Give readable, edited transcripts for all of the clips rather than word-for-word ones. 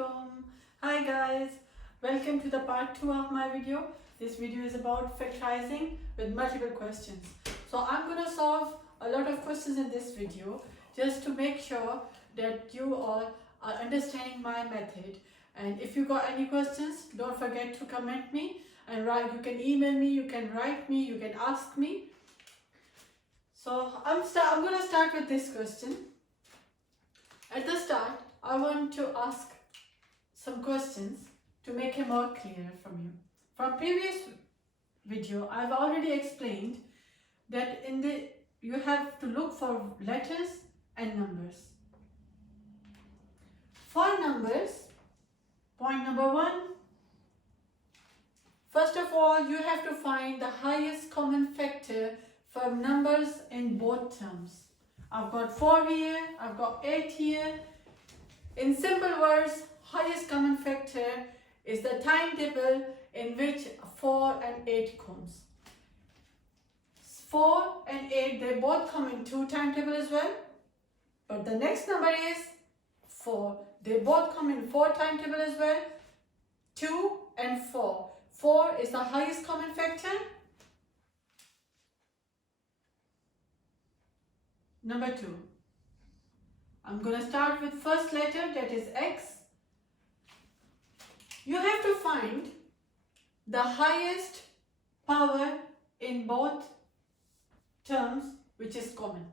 Assalamualaikum. Hi guys, welcome to the part 2 of my video. This video is about factorizing with multiple questions. So I'm gonna solve a lot of questions in this video just to make sure that you all are understanding my method. And if you got any questions, don't forget to comment me and write. You can email me, you can write me, you can ask me. So I'm gonna start with this question. At the start, I want to ask some questions to make it more clear from you. From previous video, I've already explained that you have to look for letters and numbers. For numbers, point number 1, first of all, you have to find the highest common factor for numbers in both terms. I've got 4 here, I've got 8 here. In simple words, highest common factor is the timetable in which 4 and 8 comes. 4 and 8, they both come in 2 timetable as well. But the next number is 4. They both come in 4 timetable as well. 2 and 4. 4 is the highest common factor. Number 2. I'm going to start with first letter, that is X. You have to find the highest power in both terms which is common.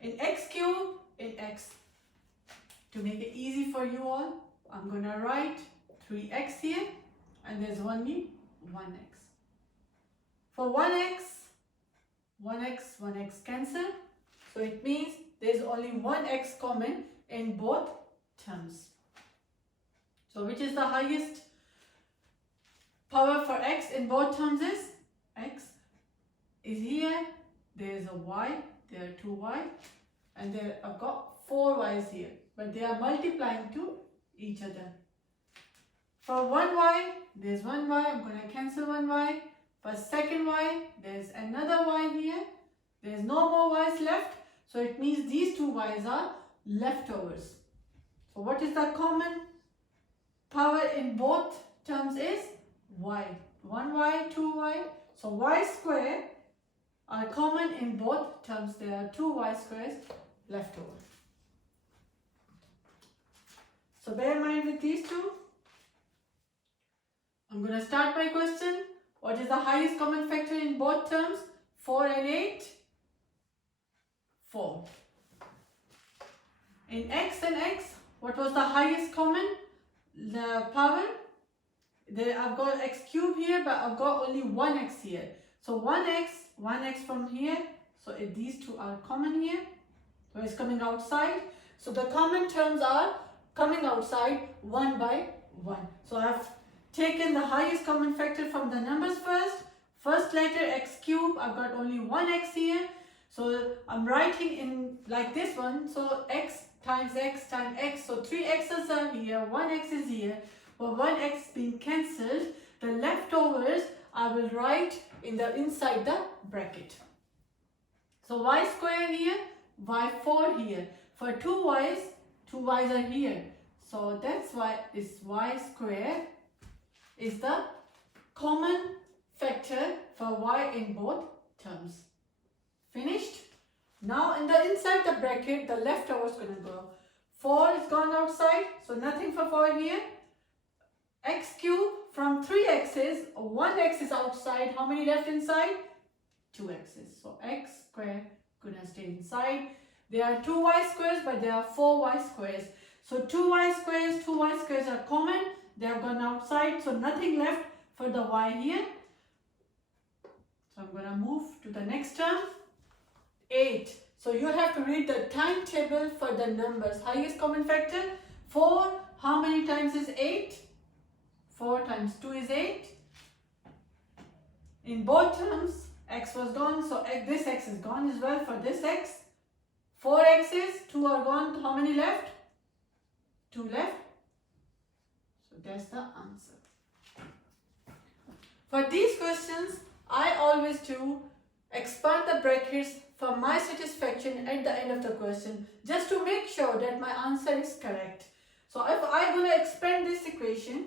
In X cube, in X. To make it easy for you all, I'm going to write 3x here and there's only 1x. For 1x cancel. So it means there's only 1x common in both terms. So which is the highest power for x in both terms is? X is here, there's a y, there are 2y, and there I've got 4 y's here, but they are multiplying to each other. For 1y, there's 1y, I'm going to cancel 1y. For second y, there's another y here, there's no more y's left. So it means these 2 y's are leftovers. So what is the common power in both terms is y. 1y, 2y. So y square are common in both terms. There are 2 y squares left over. So bear in mind with these two. I'm going to start my question. What is the highest common factor in both terms? 4 and 8. 4. In x and x, what was the highest common power? There I've got x cube here, but I've got only 1x here. So 1x from here. So these two are common here. So it's coming outside. So the common terms are coming outside 1 by 1. So I've taken the highest common factor from the numbers first. First letter x cube, I've got only 1x here. So I'm writing in like this one, so x times x times x, so 3 x's are here, 1x is here, but 1x being cancelled, the leftovers I will write inside the bracket. So y square here, y4 here, for 2 y's are here, so that's why this y square is the common factor for y in both terms. Finished? Now inside the bracket, the leftover is going to go. 4 is gone outside, so nothing for 4 here. X cube from 3 x's, 1x is outside. How many left inside? 2 x's. So x square going to stay inside. There are 2 y squares, but there are 4 y squares. So 2 y squares are common. They have gone outside, so nothing left for the y here. So I'm going to move to the next term. 8. So you have to read the timetable for the numbers. Highest common factor, 4. How many times is 8? 4 times 2 is 8. In both terms, x was gone, so this x is gone as well for this x. 4 x's, 2 are gone. How many left? 2 left. So that's the answer. For these questions, I always do expand the brackets for my satisfaction at the end of the question, just to make sure that my answer is correct. So if I'm going to expand this equation,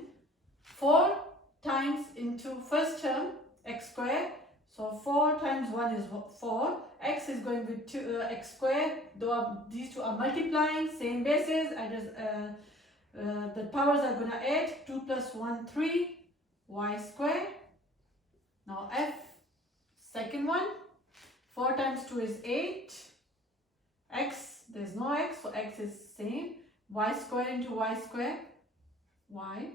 4 times into first term, x squared. So 4 times 1 is 4. X is going with x squared. These two are multiplying, same basis. The powers are going to add. 2 plus 1, 3. Y squared. Now f, second one. 4 times 2 is 8. X, there's no x, so x is same. Y squared into y squared. Y,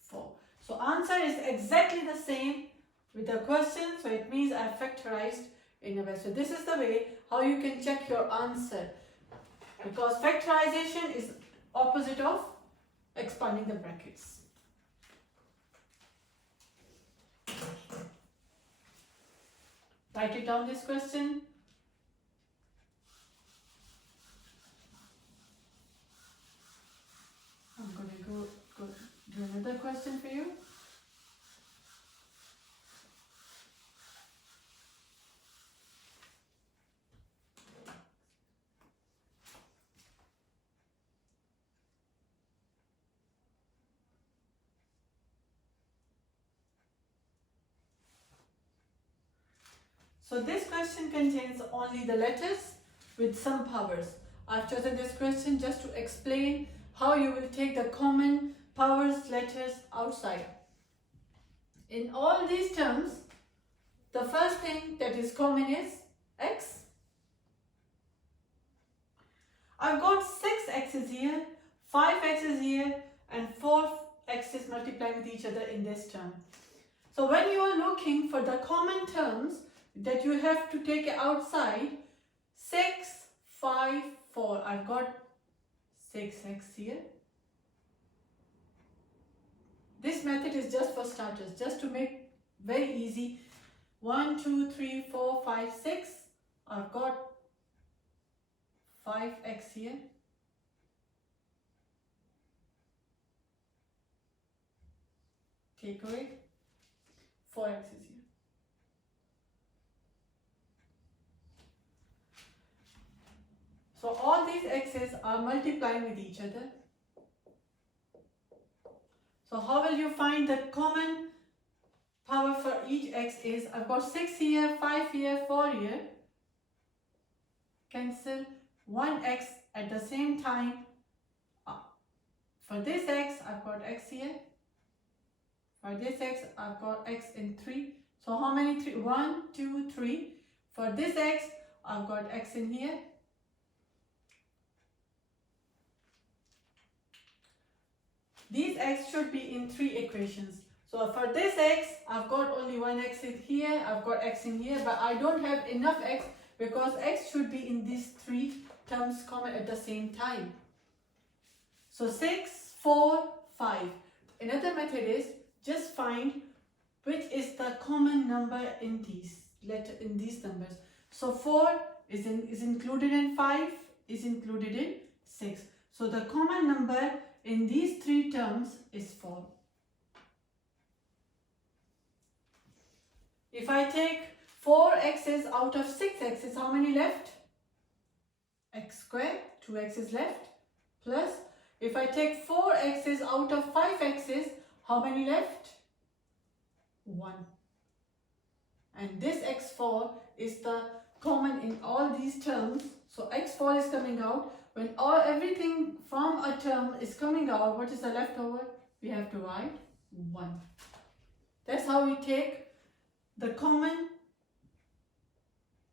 4. So answer is exactly the same with the question. So it means I factorized in a way. So this is the way how you can check your answer. Because factorization is opposite of expanding the brackets. Write it down, this question. I'm going to go do another question for you. So this question contains only the letters with some powers. I've chosen this question just to explain how you will take the common powers letters outside. In all these terms, the first thing that is common is x. I've got 6 x's here, 5 x's here, and 4 x's multiplying with each other in this term. So when you are looking for the common terms that you have to take outside, 6, 5, 4. I've got 6x here. This method is just for starters, just to make very easy. 1, 2, 3, 4, 5, 6. I've got 5x here. Take away 4x is here. So all these x's are multiplying with each other. So how will you find the common power for each x is? I've got 6 here, 5 here, 4 here. Cancel 1x at the same time. For this x, I've got x here. For this x, I've got x in 3. So how many 3? 1, 2, 3. For this x, I've got x in here. These x should be in 3 equations. So for this x, I've got only one x in here, I've got x in here, but I don't have enough x because x should be in these 3 terms common at the same time. So 6, 4, 5. Another method is just find which is the common number in these numbers. So 4 is included in 5, is included in 6. So the common number in these 3 terms is 4. If I take 4 x's out of 6 x's, how many left? X squared, 2 x's left. Plus, if I take 4 x's out of 5 x's, how many left? 1. And this x4 is the common in all these terms. So x4 is coming out. When everything from a term is coming out, what is the leftover? We have to write 1. That's how we take the common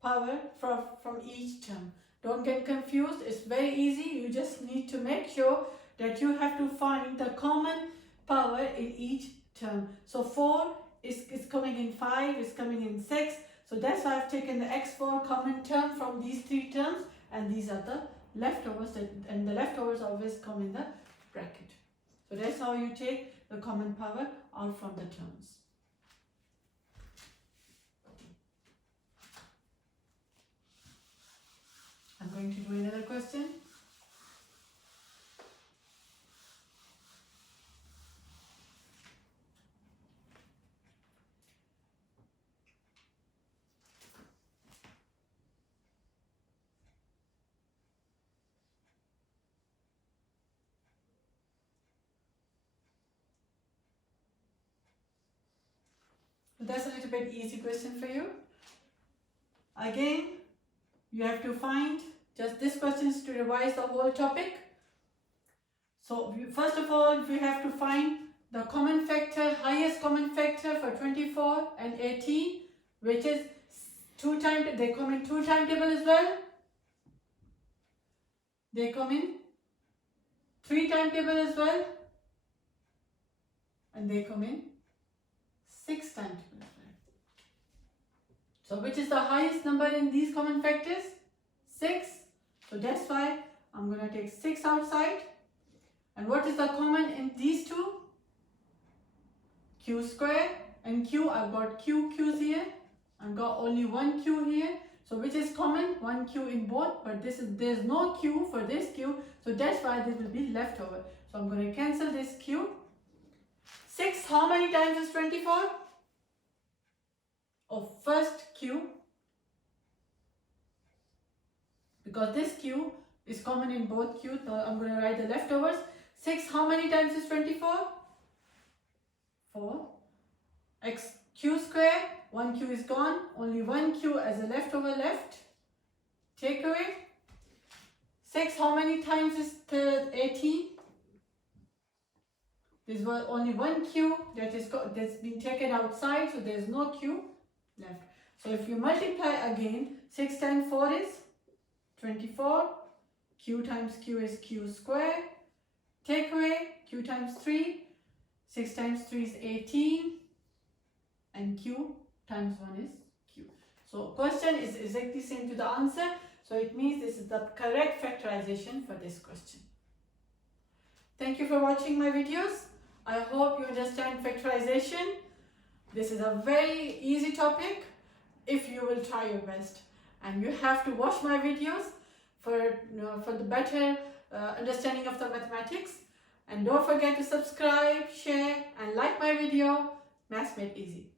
power from each term. Don't get confused. It's very easy. You just need to make sure that you have to find the common power in each term. So 4 is coming in 5, is coming in 6. So that's why I've taken the x4 common term from these 3 terms, and these are the leftovers, and the leftovers always come in the bracket. So that's how you take the common power out from the terms. I'm going to do another question. That's a little bit easy question for you. Again, you have to find, just this question is to revise the whole topic. So first of all, we have to find the common factor, highest common factor for 24 and 18, which is they come in 2 timetable as well. They come in 3 timetable as well. And they come in 6 timetable as well. So which is the highest number in these common factors? 6. So that's why I'm going to take 6 outside. And what is the common in these two? Q square and Q. I've got Q's here. I've got only one Q here. So which is common? One Q in both, but there's no Q for this Q. So that's why this will be left over. So I'm going to cancel this Q. 6, how many times is 24? Of first Q. Because this Q is common in both Q, so I'm going to write the leftovers. 6, how many times is 24? 4. X Q square, 1 Q is gone, only 1 Q as a leftover left. Take away. 6, how many times is 18? There's only 1 Q that's been taken outside, so there's no Q left. So if you multiply again, 6 times 4 is 24. Q times Q is Q square. Take away Q times 3. 6 times 3 is 18. And Q times 1 is Q. So question is exactly same to the answer. So it means this is the correct factorization for this question. Thank you for watching my videos. I hope you understand factorization. This is a very easy topic if you will try your best. And you have to watch my videos for the better understanding of the mathematics. And don't forget to subscribe, share and like my video. Maths Made Easy.